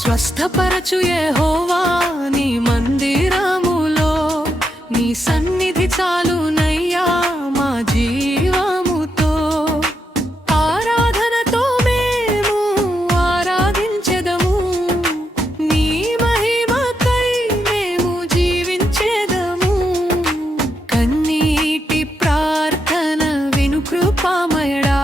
స్వస్థపరచు యెహోవా నీ మందిరములో, నీ సన్నిధి చాలునయ్యా మా జీవముతో. ఆరాధనతో మేము ఆరాధించెదము, నీ మహిమకై మేము జీవించెదము. కన్నీటి ప్రార్థన విను కృపామయుడా,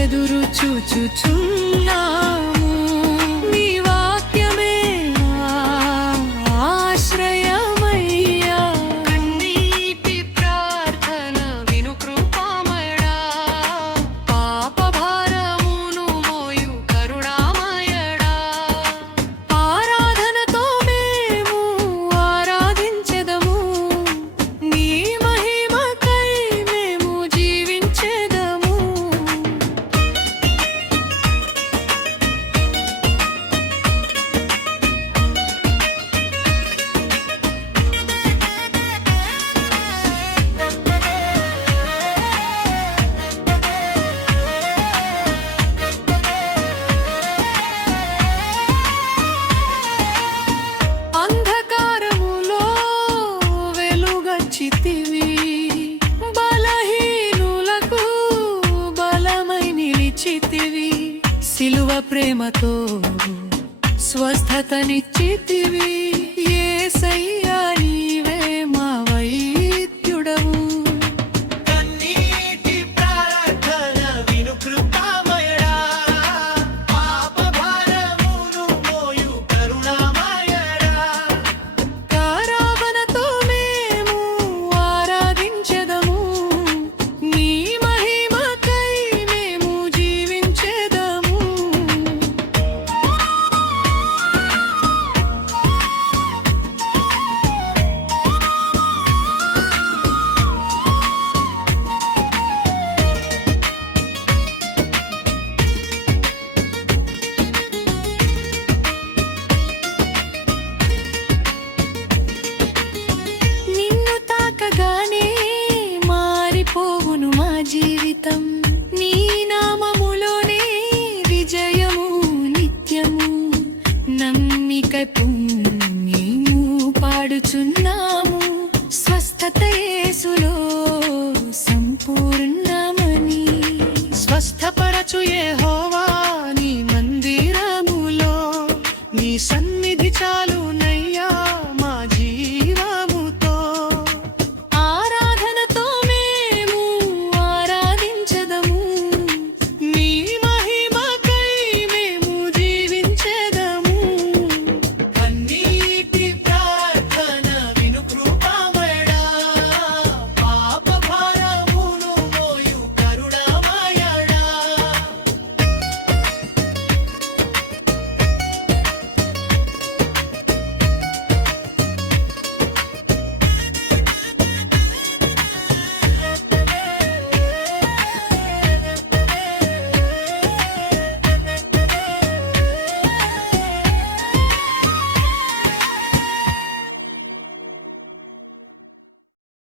ఎదురు చూచుచున్నాము. నీ వాక్యమే ఆశ్రయమయ్యా. కన్నీటి ప్రార్థన విను కృపామయుడా, పాప భారమును మోయు కరుణామయుడా. ఆరాధనతో మేము ఆరాధించెదము, నీ మహిమకై మేము జీవించెదము. బలహీనులకు బలమై నిలిచితివి, సిలువ ప్రేమతో